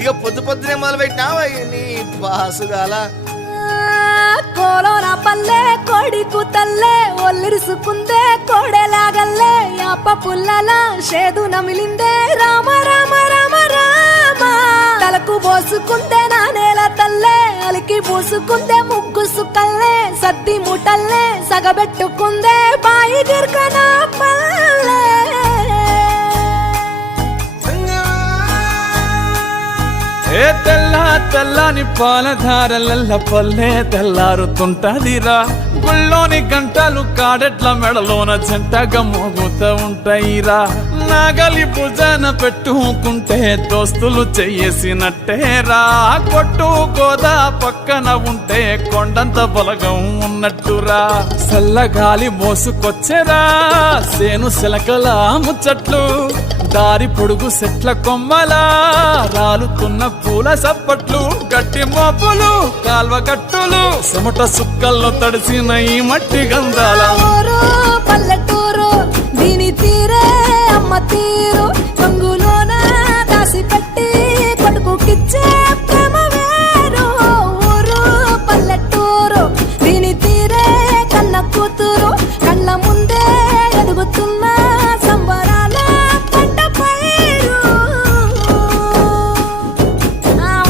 ఇక పొద్దునే మొదలు పెట్టినావా నీ బాసుగాల కోలోన పల్లె కొడికు తల్లే ఒల్లిరుసుకుందే కోడెలాగల్లే యాప పుల్లల షేదు నమిలిందే రామ రామ రామ రామ తలకు పోసుకుందే నా నేల తల్లే అలికి పూసుకుందే ముగ్గు సుక్కల్లే సద్ది ముటల్లే సగబెట్టుకుందే బాయి గిర్కన పల్లె ఏ తెల్లని పాలధారలల్ల పల్లె తెల్లారుతుంటదిరా గుళ్ళోని గంటలు కాడెట్ల మెడలోన జంటగా మోగుతూ ఉంటాయిరా నాగలి భుజాన పెట్టుకుంటే దోస్తులు చెయ్యేసినట్టేరా కొట్టు గోదా పక్కన ఉంటే కొండంత బలగం ఉన్నట్టురా చల్లగాలి మోసుకొచ్చెరా సేను శిలకల ముచ్చట్లు దారి పొడుగు చెట్ల కొమ్మలా రాలుతున్న పూల సప్పట్లు గట్టి మోపులు కాల్వ గట్టులు చెమట సుక్కల్లో తడిసిన ఈ మట్టి గంధాల పల్లెటూరు దీని తీరే అమ్మ తీరు కొంగులోన దాసి పెట్టి కొడుకుకిచ్చే ప్రేమ వేరు ఊరు పల్లెటూరు దీని తీరే కన్న కూతురు కళ్ళ ముందే ఎదుగుతున్న సంబరాల పంట పైరు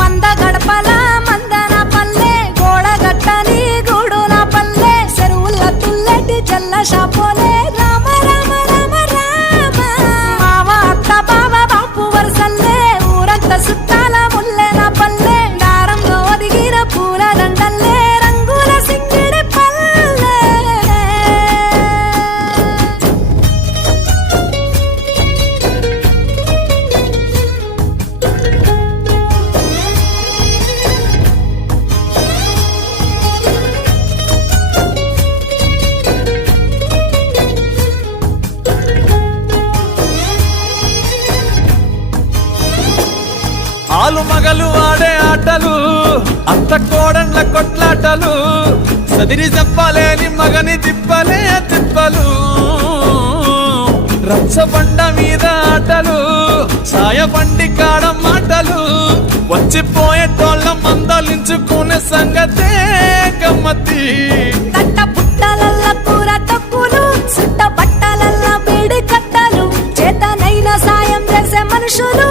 వంద గడపల మందన పల్లె గోడ గట్టని గూడున పల్లె చెరువుల తుల్లటి జల్ల షాపోలే రామ రామ రామ రామ మావ అత్త బావ బాపు వరసల్లే ఊరంత సుట్టాల ముల్లెన పల్లె దారంలో ఒదిగిన పూల దండల్లే రంగుల సింగిడి పల్లె ఆలు మగలు ఆడే ఆటలు అత్త కోడన్ల కొట్లాటలు సదిరి చెప్పలేని మగని తిప్పలే తిప్పలు రచ్చబండ మీద ఆటలు సాయబండి కాడ మాటలు వచ్చిపోయేటోళ్ళ మందలించుకునే సంగతే గమ్మతి కట్ట పుట్టలల్ల కూర తక్కులు సుట్ట బట్టలల్ల వేడి కట్టలు చేతనైన సాయం చేసే మనుషులు